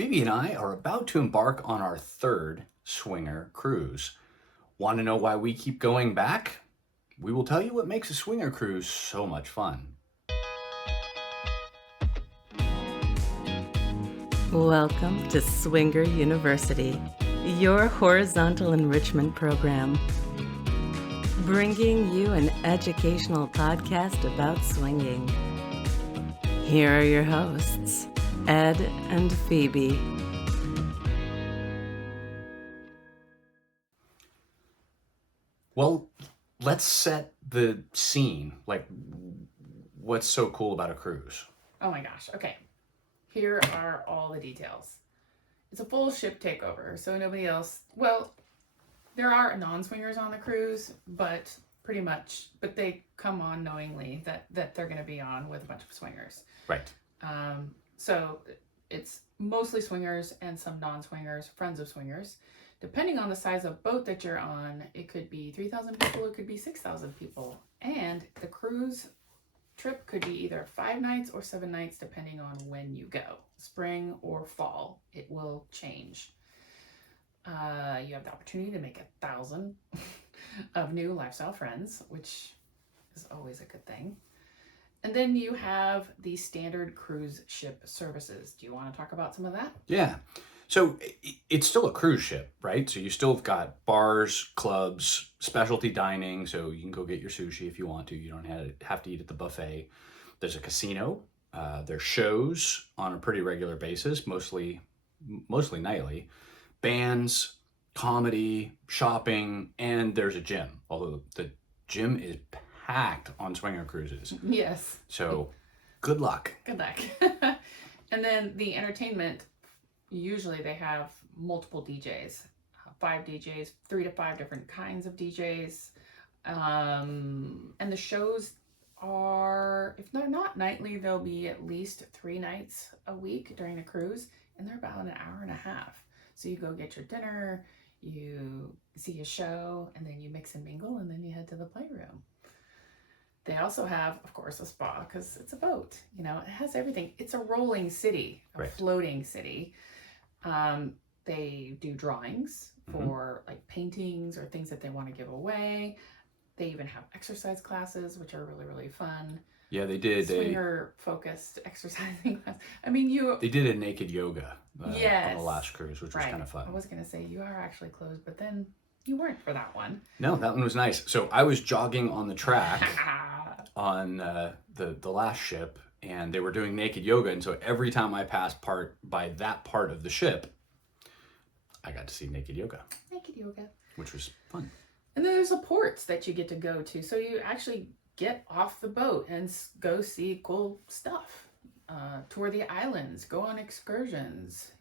Phoebe and I are about to embark on our third swinger cruise. Want to know why we keep going back? We will tell you what makes a swinger cruise so much fun. Welcome to Swinger University, your horizontal enrichment program, bringing you an educational podcast about swinging. Here are your hosts, Ed and Phoebe. Well, let's set the scene. What's so cool about a cruise? Oh my gosh. Okay. Here are all the details. It's a full ship takeover, so nobody else. Well, there are non-swingers on the cruise, but they come on knowingly that they're going to be on with a bunch of swingers. Right. So it's mostly swingers and some non-swingers, friends of swingers. Depending on the size of boat that you're on, it could be 3,000 people, it could be 6,000 people. And the cruise trip could be either 5 nights or 7 nights, depending on when you go. Spring or fall, it will change. You have the opportunity to make 1,000 of new lifestyle friends, which is always a good thing. And then you have the standard cruise ship services. Do you want to talk about some of that? Yeah. So it's still a cruise ship, right? So you still have got bars, clubs, specialty dining. So you can go get your sushi if you want to. You don't have to eat at the buffet. There's a casino. There's shows on a pretty regular basis, mostly nightly. Bands, comedy, shopping, and there's a gym. Although the gym is packed on swinger cruises. Yes. So good luck. Good luck. And then the entertainment, usually they have multiple DJs, 5 DJs, 3 to 5 different kinds of DJs. And the shows are, if they're not nightly, they'll be at least 3 nights a week during a cruise, and they're about an hour and a half. So you go get your dinner, you see a show, and then you mix and mingle, and then you head to the playroom. They also have, of course, a spa because it's a boat. You know, it has everything. It's a rolling city, a floating city. They do drawings for like paintings or things that they want to give away. They even have exercise classes, which are really, really fun. Yeah, they did. Swinger-focused exercising class. They did a naked yoga yes, on the last cruise, which was kind of fun. I was going to say, you are actually closed, but then you weren't for that one. No, that one was nice. So I was jogging on the track on the last ship, and they were doing naked yoga. And so every time I passed by that part of the ship, I got to see naked yoga. Naked yoga. Which was fun. And then there's the ports that you get to go to. So you actually get off the boat and go see cool stuff. Tour the islands, go on excursions,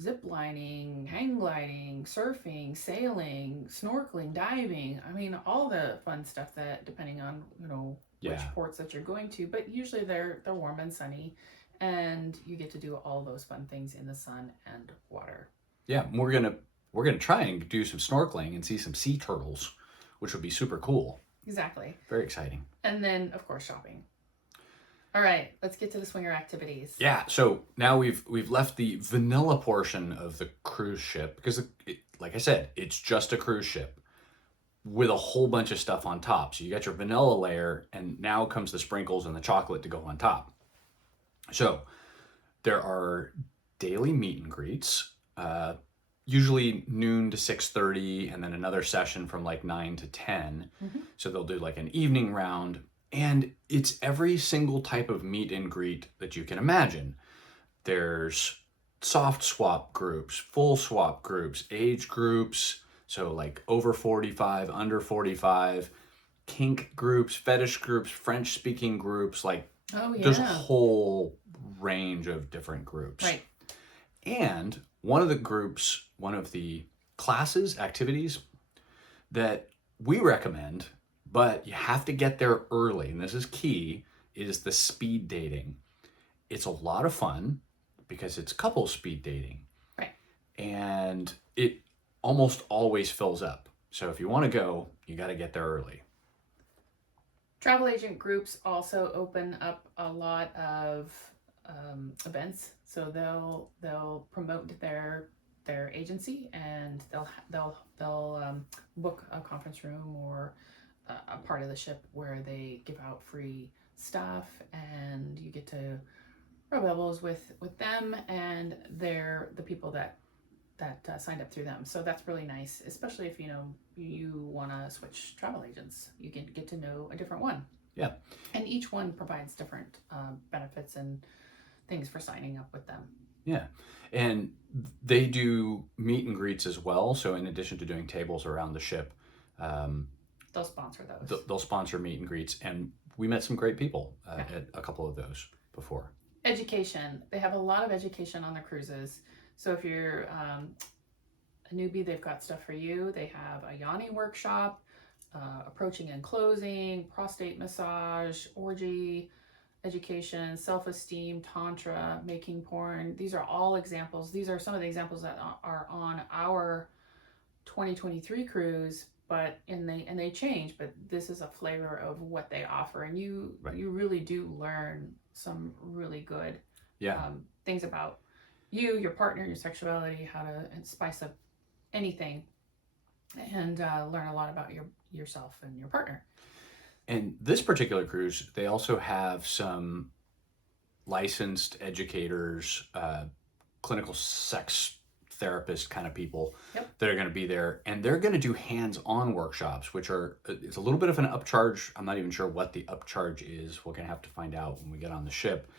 zip lining, hang gliding, surfing, sailing, snorkeling, diving. I mean, all the fun stuff that, depending on, which ports that you're going to, but usually they're warm and sunny, and you get to do all those fun things in the sun and water. Yeah, we're gonna try and do some snorkeling and see some sea turtles, which would be super cool. Exactly. Very exciting. And then, of course, shopping. All right, let's get to the swinger activities. Yeah, so now we've left the vanilla portion of the cruise ship because, like I said, it's just a cruise ship with a whole bunch of stuff on top. So you got your vanilla layer, and now comes the sprinkles and the chocolate to go on top. So there are daily meet and greets, usually noon to 6:30, and then another session from like 9 to 10. So they'll do like an evening round. And it's every single type of meet and greet that you can imagine. There's soft swap groups, full swap groups, age groups, so like over 45, under 45, kink groups, fetish groups, French speaking groups, there's a whole range of different groups. Right. And one of the classes, activities that we recommend, but you have to get there early, and this is key, is the speed dating. It's a lot of fun because it's couple speed dating. Right. And it almost always fills up. So if you want to go, you got to get there early. Travel agent groups also open up a lot of events, So they'll promote their agency, and they'll book a conference room or a part of the ship where they give out free stuff, and you get to rub elbows with them, and they're the people that signed up through them. So that's really nice, especially if you want to switch travel agents. You can get to know a different one. Yeah. And each one provides different benefits and things for signing up with them. Yeah. And they do meet and greets as well. So in addition to doing tables around the ship, they'll sponsor those. They'll sponsor meet and greets. And we met some great people at a couple of those before. Education. They have a lot of education on their cruises. So if you're a newbie, they've got stuff for you. They have a yawning workshop, approaching and closing, prostate massage, orgy education, self-esteem, tantra, making porn. These are all examples. These are some of the examples that are on our 2023 cruise, and they change, but this is a flavor of what they offer, and you really do learn some really good things about you, your partner, your sexuality, how to spice up anything, and learn a lot about yourself and your partner. And this particular cruise, they also have some licensed educators, clinical sex therapist kind of people that are going to be there, and they're going to do hands-on workshops, which it's a little bit of an upcharge. I'm not even sure what the upcharge is. We're going to have to find out when we get on the ship,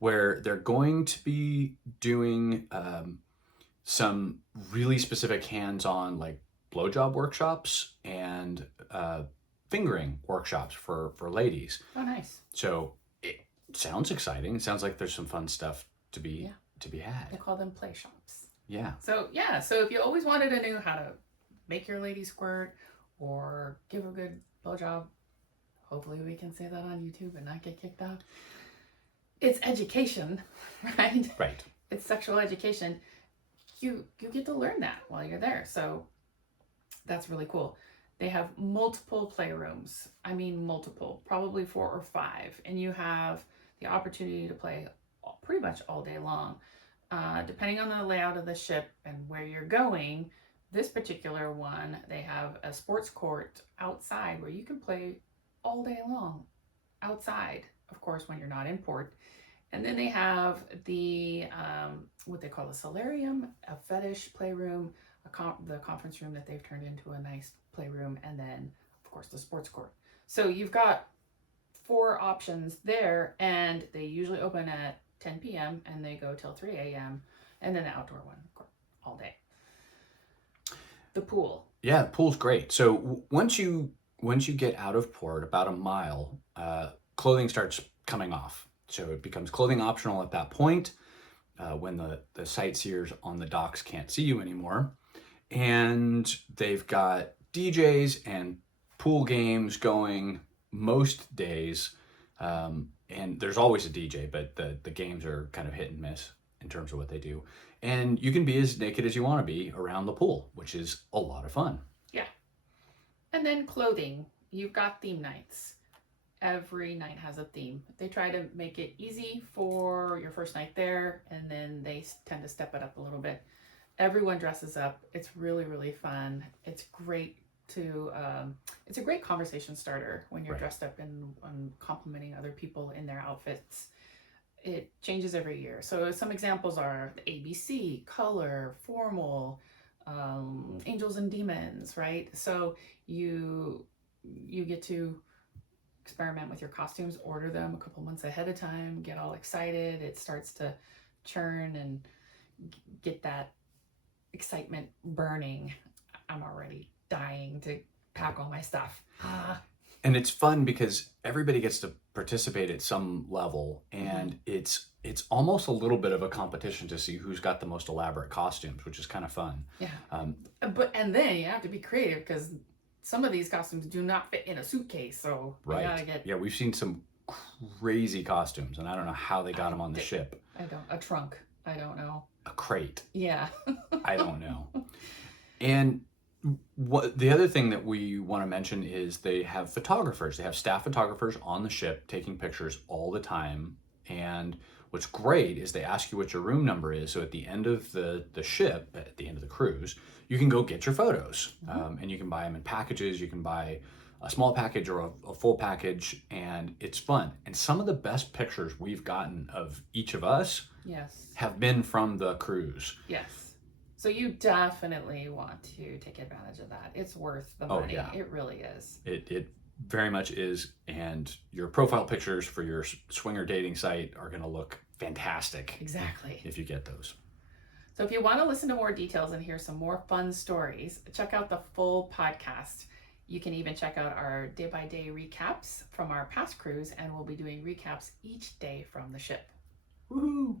where they're going to be doing some really specific hands-on, like blowjob workshops and fingering workshops for ladies. Oh, nice. So it sounds exciting. It sounds like there's some fun stuff to be had. They call them play shops. Yeah. So if you always wanted to know how to make your lady squirt or give a good blowjob, hopefully we can say that on YouTube and not get kicked out. It's education, right? Right. It's sexual education. You get to learn that while you're there. So that's really cool. They have multiple playrooms. I mean, multiple, probably 4 or 5. And you have the opportunity to play pretty much all day long. Depending on the layout of the ship and where you're going, this particular one, they have a sports court outside where you can play all day long outside, of course, when you're not in port. And then they have the, what they call a solarium, a fetish playroom, the conference room that they've turned into a nice playroom, and then, of course, the sports court. So you've got 4 options there, and they usually open at 10 p.m. and they go till 3 a.m. and then the outdoor one, of course, all day. The pool. Yeah, the pool's great. So once you get out of port, about a mile, clothing starts coming off. So it becomes clothing optional at that point when the sightseers on the docks can't see you anymore. And they've got DJs and pool games going most days. And there's always a DJ, but the games are kind of hit and miss in terms of what they do. And you can be as naked as you want to be around the pool, which is a lot of fun. Yeah. And then clothing. You've got theme nights. Every night has a theme. They try to make it easy for your first night there, and then they tend to step it up a little bit. Everyone dresses up. It's really, really fun. It's great it's a great conversation starter when you're dressed up and complimenting other people in their outfits. It changes every year. So some examples are the ABC, color, formal, angels and demons, right? So you get to experiment with your costumes, order them a couple months ahead of time, get all excited. It starts to churn and get that excitement burning. I'm already dying to pack all my stuff. And it's fun because everybody gets to participate at some level, and it's almost a little bit of a competition to see who's got the most elaborate costumes, which is kind of fun. Yeah. And then you have to be creative because some of these costumes do not fit in a suitcase, so you gotta get... Yeah, we've seen some crazy costumes, and I don't know how they got them on the ship. A trunk. I don't know. A crate. Yeah. I don't know. And what the other thing that we want to mention is they have photographers. They have staff photographers on the ship taking pictures all the time. And What's great is they ask you what your room number is. So at the end of the ship, at the end of the cruise, you can go get your photos. And you can buy them in packages. You can buy a small package or a full package, and it's fun. And some of the best pictures we've gotten of each of us Yes. have been from the cruise. Yes. So you definitely want to take advantage of that. It's worth the Oh, money. yeah. It really is. It very much is. And your profile pictures for your swinger dating site are going to look fantastic Exactly. if you get those. So if you want to listen to more details and hear some more fun stories, check out the full podcast. You can even check out our day-by-day recaps from our past cruise, and we'll be doing recaps each day from the ship. Woohoo!